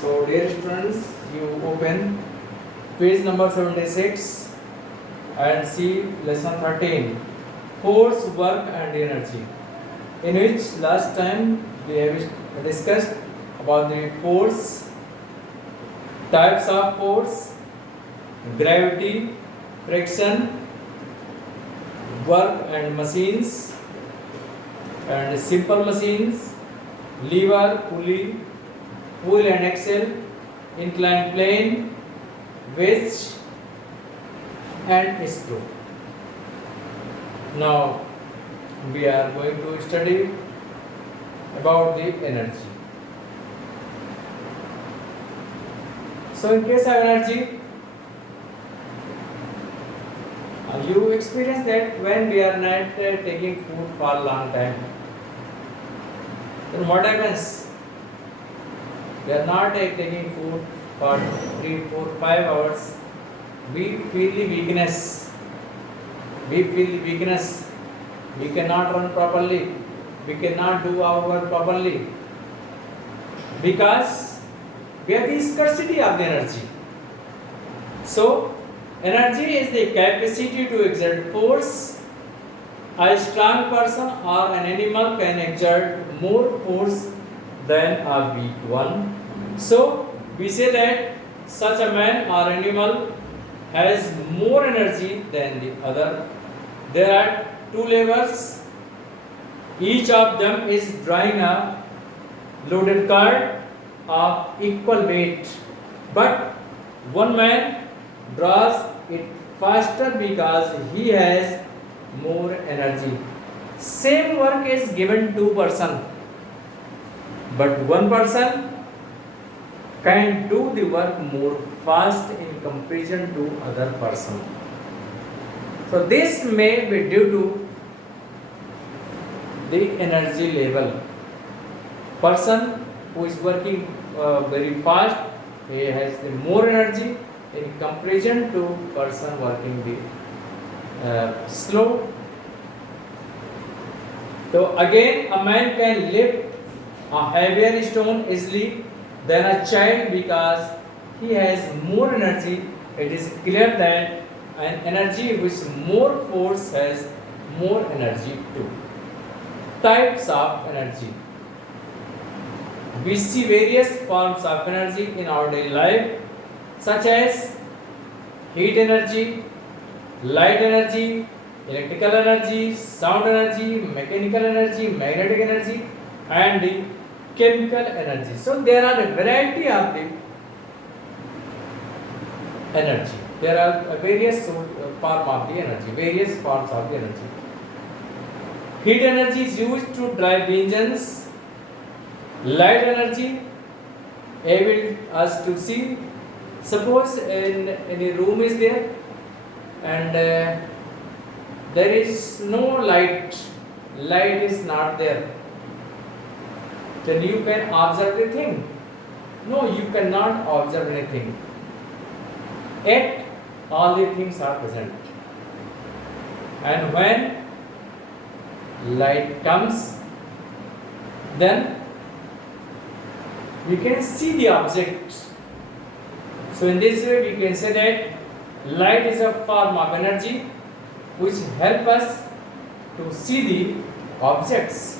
So, dear students, you open page number 76 and see lesson 13, force, work and energy, in which last time we have discussed about the force, types of force, gravity, friction, work and machines, and simple machines, lever, pulley, pull and axle, inclined plane, wedge and screw. Now we are going to study about the energy. So in case of energy, you experience that when we are not taking food for a long time, then what happens? We are not taking food for 3, 4, 5 hours. We feel the weakness. We cannot run properly. We cannot do our work properly. Because we have the scarcity of the energy. So, energy is the capacity to exert force. A strong person or an animal can exert more force than a weak one. So, we say that such a man or animal has more energy than the other. There are two levers. Each of them is drawing a loaded cart of equal weight. But one man draws it faster because he has more energy. Same work is given to person, but one person can do the work more fast in comparison to other person. So this may be due to the energy level. Person who is working very fast, he has the more energy in comparison to person working the slow. So again, a man can lift a heavier stone easily than a child because he has more energy. It is clear that an energy with more force has more energy too. Types of energy. We see various forms of energy in our daily life, such as heat energy, light energy, electrical energy, sound energy, mechanical energy, magnetic energy, and the chemical energy. So there are a variety of the energy. There are various forms of the energy. Heat energy is used to drive engines. Light energy able us to see. Suppose in a room is there and there is no light is not there, then you can observe the thing. No, you cannot observe anything. Yet all the things are present. And when light comes, then we can see the object. So in this way we can say that light is a form of energy which help us to see the objects.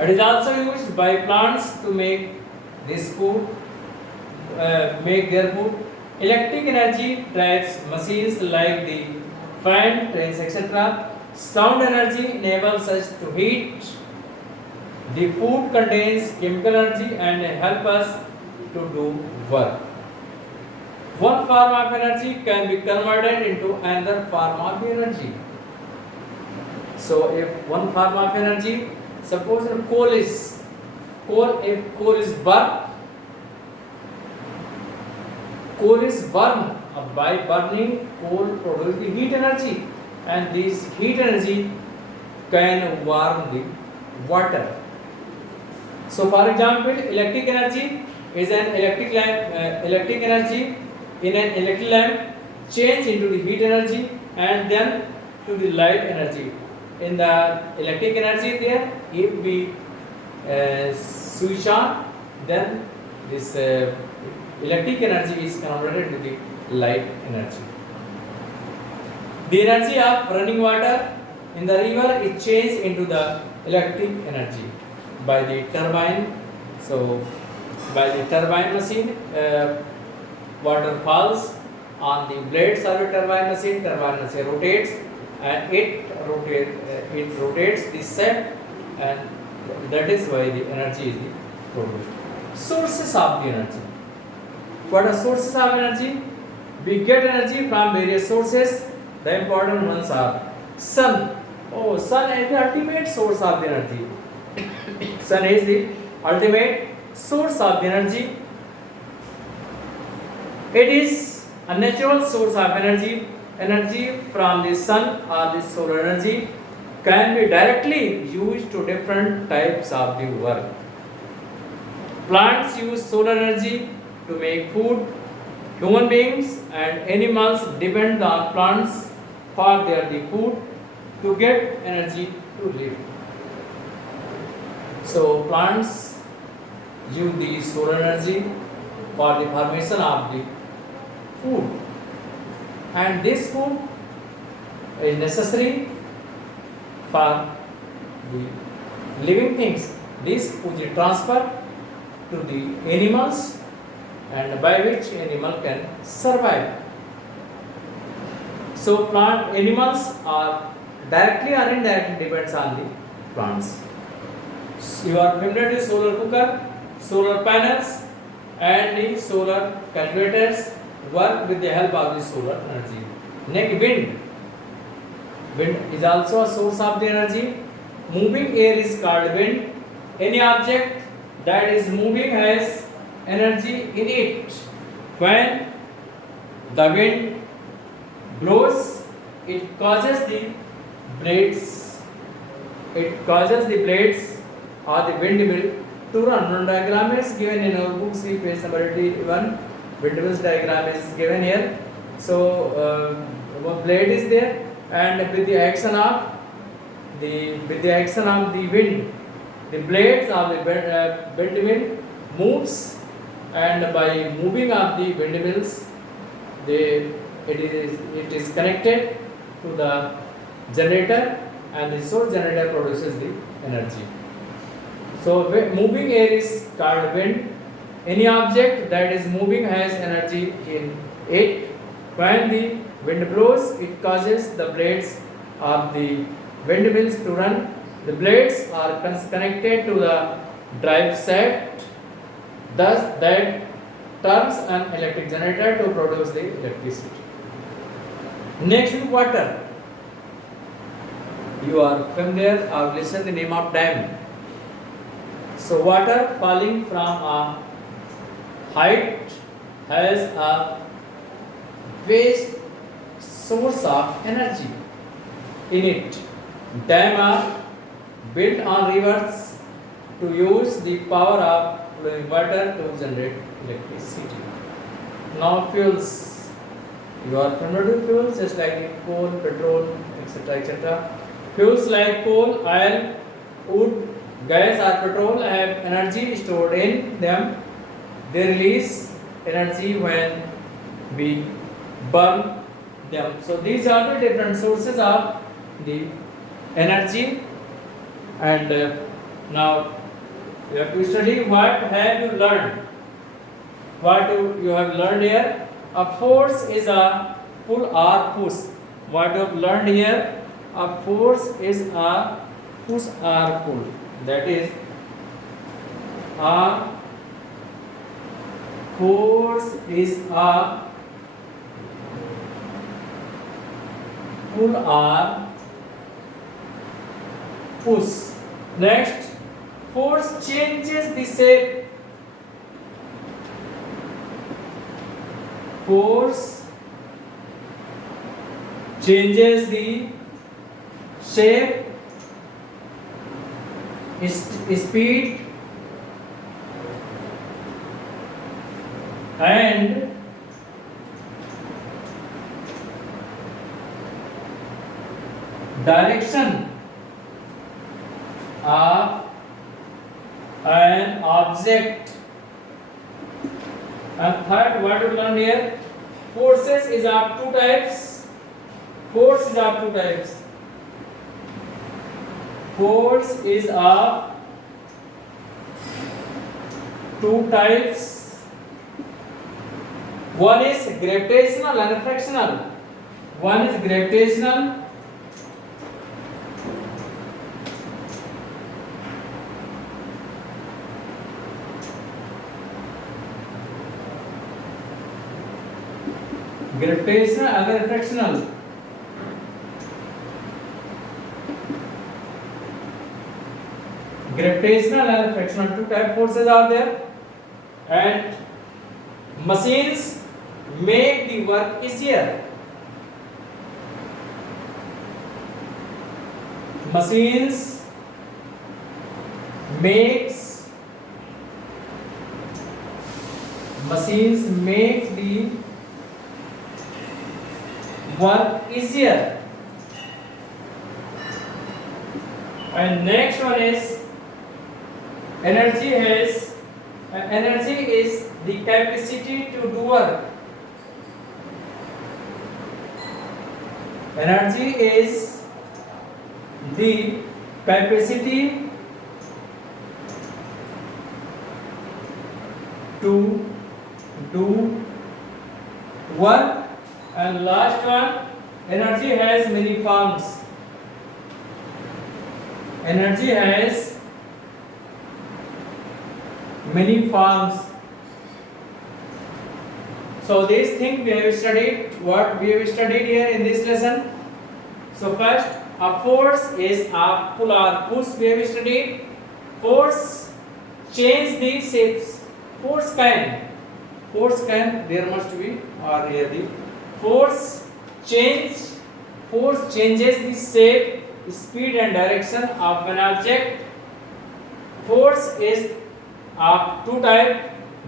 It is also used by plants to make this food, make their food. Electric energy drives machines like the fan, trains, etc. Sound energy enables us to heat. The food contains chemical energy and help us to do work. One form of energy can be converted into another form of energy. So if one form of energy, suppose if coal is burned, by burning coal produces the heat energy, and this heat energy can warm the water. So for example, electric energy is an electric energy in an electric lamp change into the heat energy and then to the light energy. In the electric energy there, if we switch on, then this electric energy is converted to the light energy. The energy of running water in the river is changed into the electric energy by the turbine. So, by the turbine machine, water falls on the blades of the turbine machine. Turbine machine rotates, and it rotates this side, and that is why the energy is produced. Sources of the energy. What are sources of energy? We get energy from various sources. The important ones are sun. Oh, sun is the ultimate source of the energy. Sun is the ultimate source of the energy. It is a natural source of energy. Energy from the sun or the solar energy can be directly used to different types of the work. Plants use solar energy to make food. Human beings and animals depend on plants for their the food to get energy to live. So plants use the solar energy for the formation of the food, and this food is necessary for the living things. This food is transferred to the animals, and by which animal can survive. So plant animals are directly or indirectly depends on the plants. You are familiar with solar cooker, solar panels, and the solar calculators work with the help of the solar energy. Next, wind. Wind is also a source of the energy. Moving air is called wind. Any object that is moving has energy in it. When the wind blows, it causes the blades. It causes the blades or the windmill to run. Run diagram is given in our book. See page number 81. Windmill's diagram is given here. So one blade is there, and with the action of the wind, the blades of the windmill moves, and by moving of the windmills, it is connected to the generator, and the source generator produces the energy. So moving air is called wind. Any object that is moving has energy in it. When the wind blows, it causes the blades of the windmills to run. The blades are connected to the drive set. Thus, that turns an electric generator to produce the electricity. Next, water. You are familiar or listen the name of dam. So water falling from a height has a vast source of energy in it. Dams are built on rivers to use the power of flowing water to generate electricity. Now fuels. You are familiar with fuels just like coal, petrol, etc. etc. Fuels like coal, oil, wood, gas or petrol have energy stored in them. They release energy when we burn them. So these are the different sources of the energy. And now you have to study what have you learned. What you have learned here. A force is a pull or push. What you have learned here. A force is a push or pull. That is, a force is a pull or push. Next, force changes the shape. Force changes the shape, speed, and direction of an object And third, what you learn here? Forces is of two types. Force is of two types. Force is of two types. One is gravitational and frictional. One is gravitational. Gravitational and frictional. Gravitational and frictional, two type forces are there, and machines make the work easier. Machines make the work easier. And next one is energy is the capacity to do work. Energy is the capacity to do work. And last one, energy has many forms. Energy has many forms. So this thing we have studied, what we have studied here in this lesson. So first, a force is a pull or push we have studied. Force change the shapes. Force can, there must be, or here the force changes the shape, speed and direction of an object. Force is of two types,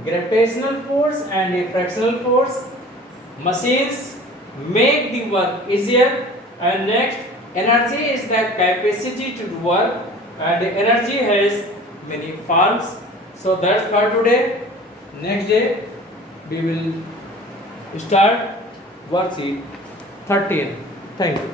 gravitational force and a frictional force. Machines make the work easier. And next, energy is the capacity to do work, and energy has many forms. So that's for today. Next day we will start worksheet 13. Thank you.